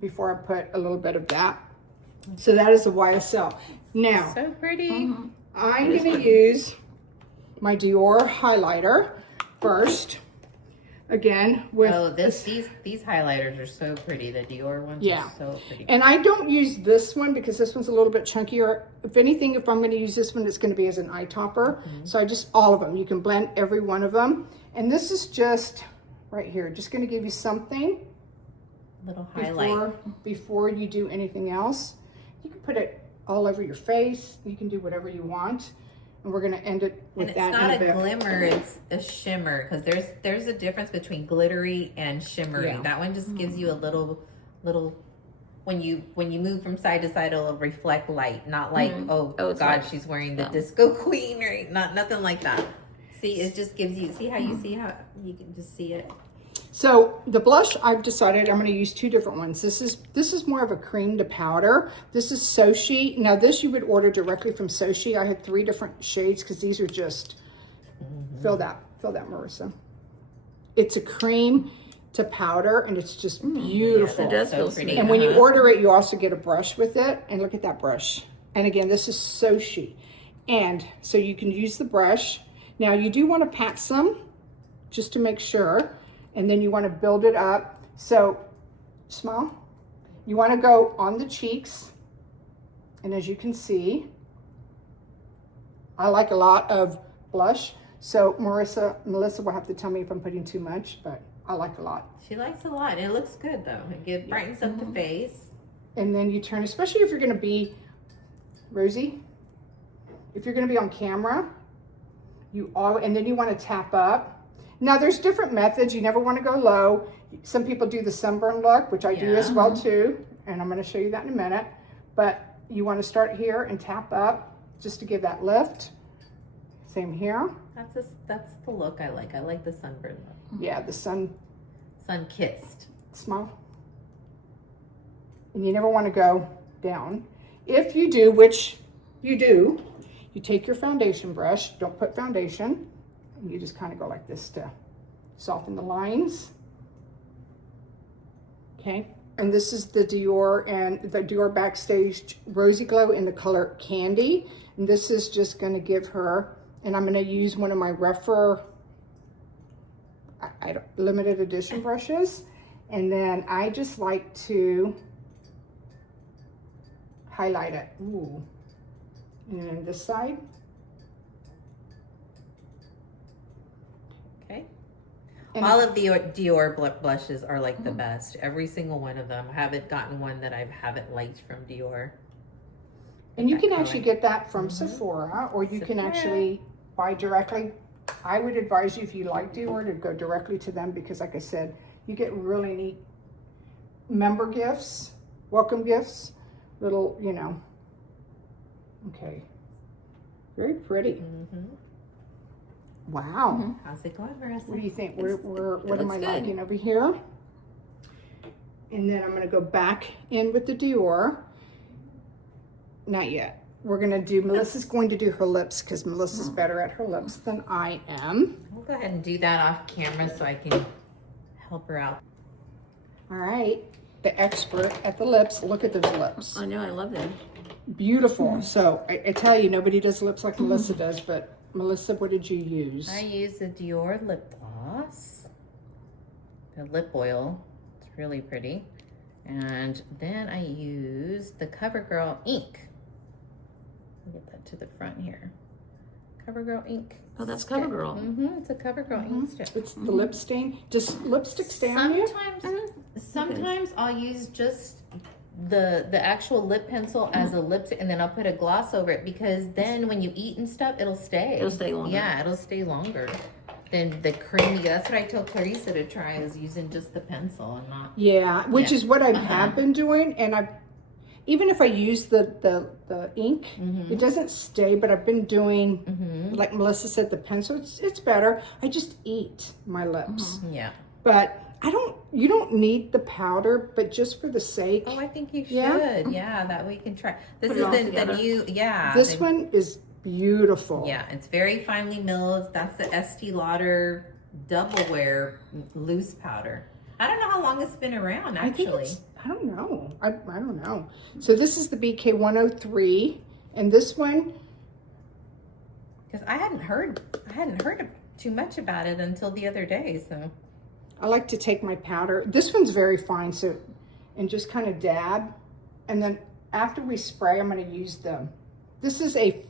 before I put a little bit of that. So that is the YSL. Now, So pretty. I'm going to use my Dior highlighter first. Again, with these highlighters are so pretty. The Dior ones Yeah. are so pretty. and I don't use this one because this one's a little bit chunkier. If anything, if I'm going to use this one, it's going to be as an eye topper. So I just, all of them, you can blend every one of them. And this is just right here, just going to give you something Little highlight. before you do anything else. You can put it all over your face. You can do whatever you want. And we're going to end it with And it's that not in a a bit. glimmer, it's a shimmer, because there's a difference between glittery and shimmery. Yeah. That one just gives you a little when you move from side to side, it'll reflect light, not like oh it's god, like- she's wearing the disco queen or nothing like that. See, it just gives you see how you can just see it. So the blush, I've decided I'm going to use two different ones. This is more of a cream to powder. This is Sochi. Now this you would order directly from Sochi. I had 3 different shades because these are just, fill that Marissa. It's a cream to powder and it's just beautiful. It does So feel pretty. sweet. And when you order it, you also get a brush with it. And look at that brush. And again, this is Sochi. And so you can use the brush. Now you do want to pat some just to make sure. And then you want to build it up. So smile. You want to go on the cheeks. And as you can see, I like a lot of blush. So Melissa will have to tell me if I'm putting too much, but I like a lot. She likes a lot. It looks good though. It brightens up the face. And then you turn, especially if you're going to be, Rosie, if you're going to be on camera, and then you want to tap up. Now there's different methods. You never want to go low. Some people do the sunburn look, which I do as well too. And I'm going to show you that in a minute. But you want to start here and tap up just to give that lift. Same here. That's the look I like. I like the sunburn look. Yeah, the sun Sun-kissed. smile. And you never want to go down. If you do, which you do, you take your foundation brush. Don't put foundation. And you just kind of go like this to soften the lines. Okay. And this is the Dior and the Dior Backstage Rosy Glow in the color Candy. And this is just going to give her, and I'm going to use one of my Refer limited edition brushes. And then I just like to highlight it. Ooh. And then this side. Okay. And All of the Dior blushes are like the best. Every single one of them. I haven't gotten one that I haven't liked from Dior. And you that can color. actually get that from Sephora, or you can Sephora. actually buy directly. I would advise you, if you like Dior, to go directly to them because, like I said, you get really neat member gifts, welcome gifts, little, you know. Okay. Very pretty. Wow. How's it going, Marissa? What do you think? What am I looks good. liking over here? And then I'm going to go back in with the Dior. Not yet. We're going to do, Melissa's going to do her lips because Melissa's better at her lips than I am. We'll go ahead and do that off camera so I can help her out. All right. The expert at the lips. Look at those lips. I know, I love them. Beautiful. So I tell you, nobody does lips like Melissa does, but Melissa, what did you use? I use the Dior lip gloss, the lip oil. It's really pretty. And then I use the CoverGirl ink. I'll get that to the front here. CoverGirl ink. Oh, that's CoverGirl. It's a CoverGirl ink strip. It's the lip stain. Does lipstick stay on you? Sometimes I'll use just the actual lip pencil as a lipstick, and then I'll put a gloss over it because then when you eat and stuff, it'll stay. It'll stay longer. Yeah, it'll stay longer than the creamy. That's what I told Clarissa to try, is using just the pencil and not. Yeah, which Yeah. is what I have been doing, and even if I use the ink, it doesn't stay, but I've been doing, like Melissa said, the pencil, it's better. I just eat my lips. Yeah. But you don't need the powder, but just for the sake. Oh, I think you should. Yeah. Yeah, that way you can try. This Put is it all the together. new, yeah. This one is beautiful. Yeah, it's very finely milled. That's the Estee Lauder Double Wear loose powder. I don't know how long it's been around, actually. I don't know. I don't know. So this is the BK 103, and this one, Because I hadn't heard too much about it until the other day. So I like to take my powder. This one's very fine, so, and just kind of dab. And then after we spray, I'm going to use this is a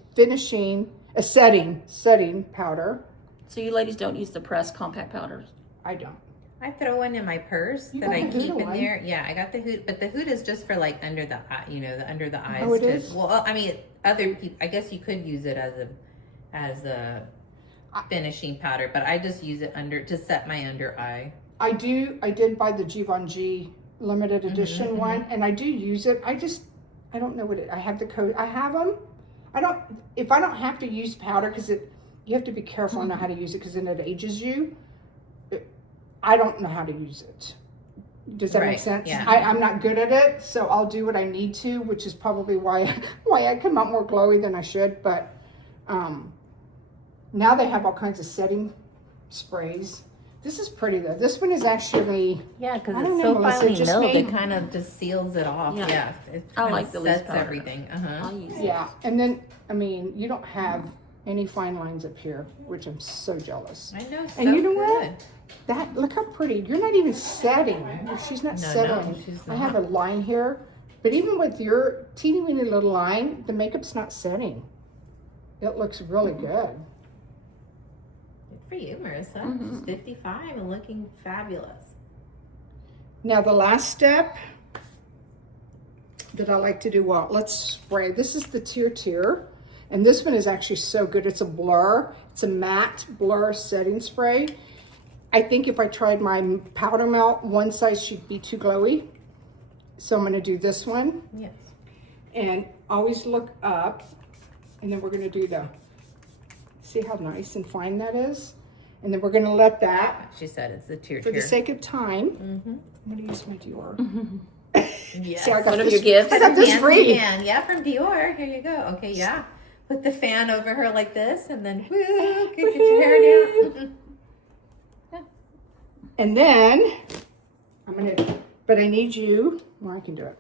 setting powder. So you ladies don't use the pressed compact powders? I don't. I throw one in my purse You that got I the keep Huda in one. there. Yeah, I got the hood, but the hood is just for like under the eye, the under the eyes. Oh, it is? Well, I mean, other people. I guess you could use it as a finishing powder, but I just use it to set my under eye. I did buy the Givenchy limited edition one, and I do use it. I don't know I have the code. I have them. If I don't have to use powder, because you have to be careful and know how to use it, because then it ages you. I don't know how to use it. Does that make sense? Yeah. I'm not good at it, so I'll do what I need to, which is probably why I come out more glowy than I should. But now they have all kinds of setting sprays. This is pretty though. This one is actually, Yeah, because I don't it's know, so Melissa, finely just milled, made- it kind of just seals it off. Yeah. Yeah, it I kind like of the loose sets powder. everything. I'll use it. yeah. And then, I mean, you don't have any fine lines up here, which I'm so jealous. I know. And you know what? good. Look how pretty. You're not even setting. She's not No, settling. she's I have not. a line here, but even with your teeny weeny little line, the makeup's not setting. It looks really good. Good for you, Marissa. She's 55 and looking fabulous. Now the last step that I like to do, well, let's spray. This is the Tier. And this one is actually so good. It's a blur. It's a matte blur setting spray. I think if I tried my powder melt, one size should be too glowy. So I'm gonna do this one. Yes. And always look up. And then we're gonna do see how nice and fine that is? And then we're gonna let that, She said it's the tier. for the sake of time, I'm gonna use my Dior. Yes. See, I got One of this, your gifts. I got this Fancy free. fan. Yeah, from Dior. Here you go. Okay, yeah. Put the fan over her like this, and then woo, get your hair down. And then but I need you, well, I can do it.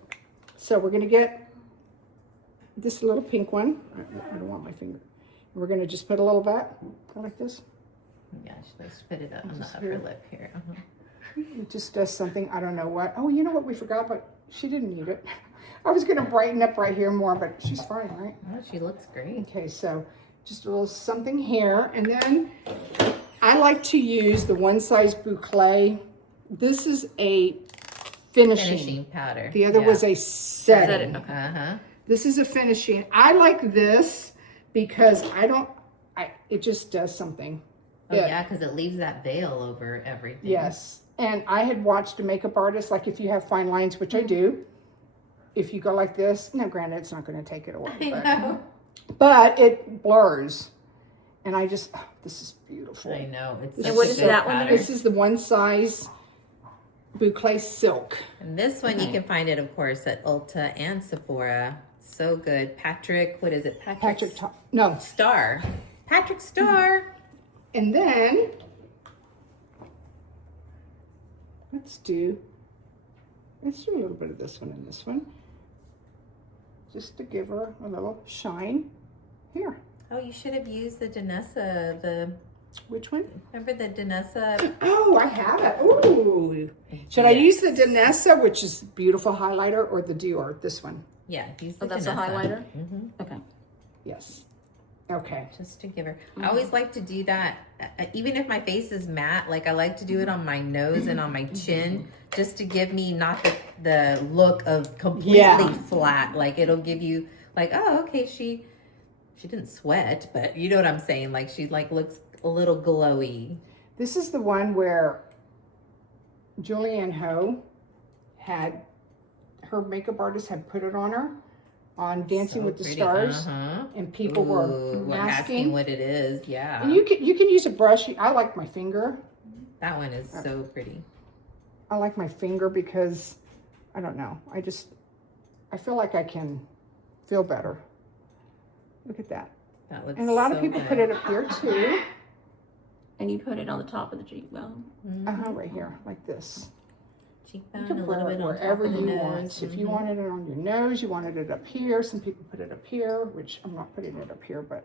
So we're gonna get this little pink one. I don't want my finger. We're gonna just put a little bit, go like this. Yeah, let's put it up on the Just upper here. lip here. It just does something, I don't know what. Oh, you know what we forgot, but she didn't need it. I was gonna brighten up right here more, but she's fine, right? Oh, she looks great. Okay, so just a little something here. And then I like to use the One Size Boucle. This is a finishing. Powder. The other was a setting. Uh-huh. This is a finishing. I like this because it just does something. Oh, yeah, because it leaves that veil over everything. Yes. And I had watched a makeup artist, like if you have fine lines, which I do, if you go like this, now granted, it's not going to take it away, but it blurs. And this is beautiful. I know. It's And such what a is good that one powder. This is the One Size Boucle Silk. And this one, you can find it, of course, at Ulta and Sephora. So good. What is it? No. Star. Patrick Star. And then, let's do a little bit of this one and this one. Just to give her a little shine. Here. Oh, you should have used the Danessa, Which one? remember the Danessa? Oh, I have it. Ooh. Should I use the Danessa, which is beautiful highlighter, or the Dior? This one. Yeah, use the Oh, that's a Danessa. highlighter? Mm-hmm. Okay. Yes. Okay. Just to give her. I always like to do that, even if my face is matte, like I like to do it on my nose and on my chin, just to give me not the look of completely flat. Like it'll give you like, oh, okay, she didn't sweat, but you know what I'm saying? Like she looks a little glowy. This is the one where Julianne Hough had her makeup artist had put it on her on Dancing So with the pretty. Stars, and people were Ooh, asking asking. what it is. Yeah. And you can use a brush. I like my finger. That one is so pretty. I like my finger because I don't know. I feel like I can feel better. Look at that. That looks And a lot of so people good. put it up here too. And you put it on the top of the cheekbone. Right here, like this. Cheekbone, You can a put little it bit on wherever top of the you nose. want. If you wanted it on your nose, you wanted it up here. Some people put it up here, which I'm not putting it up here, but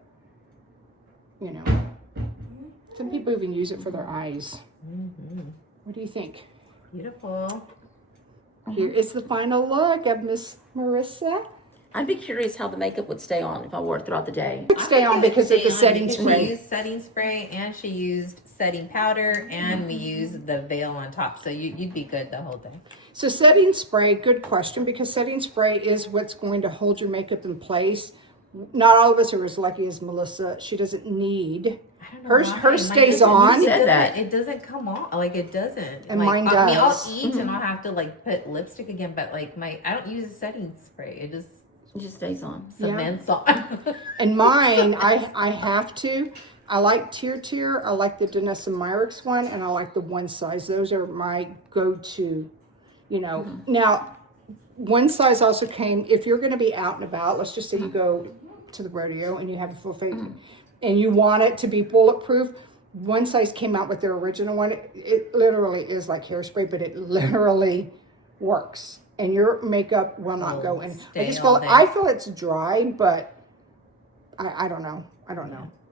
you know. Some people even use it for their eyes. What do you think? Beautiful. Here is the final look of Miss Marissa. I'd be curious how the makeup would stay on if I wore it throughout the day. Stay on because of the setting She spray. used setting spray and she used setting powder and we used the veil on top. So you'd be good the whole day. So setting spray, good question, because setting spray is what's going to hold your makeup in place. Not all of us are as lucky as Melissa. She doesn't need. I don't know Hers why. hers Mine stays doesn't- on. You said that. It doesn't come off. Like it doesn't. And like, mine I mean, I'll does. eat and I'll have to like put lipstick again, but like I don't use a setting spray. It just It just stays on. cements on. And mine, I have to. I like Tier. I like the Danessa Myricks one, and I like the One Size. Those are my go-to, you know. Now, One Size also came, if you're going to be out and about, let's just say you go to the rodeo and you have a full face, and you want it to be bulletproof, One Size came out with their original one. It literally is like hairspray, but it literally works. And your makeup will not go in. I feel it's dry, but I don't know.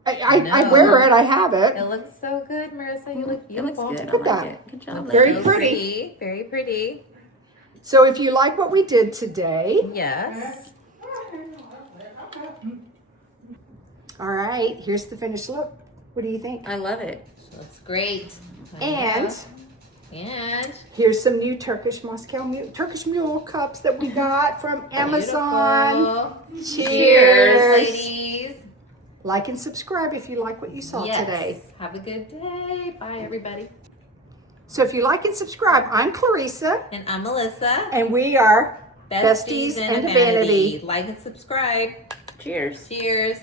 I wear it. I have it. It looks so good, Marissa. You look It looks beautiful. good. Look I at like that. it. Good job. Very ladies. pretty. Very pretty. So if you like what we did today, Yes. all right, here's the finished look. What do you think? I love it. Looks great. And here's some new Turkish Mule cups that we got from Amazon. Beautiful. Cheers. Ladies. Like and subscribe if you like what you saw today. Have a good day. Bye, everybody. So if you like and subscribe, I'm Clarissa, And I'm Melissa. and we are Besties and a Vanity. Like and subscribe. Cheers. Cheers.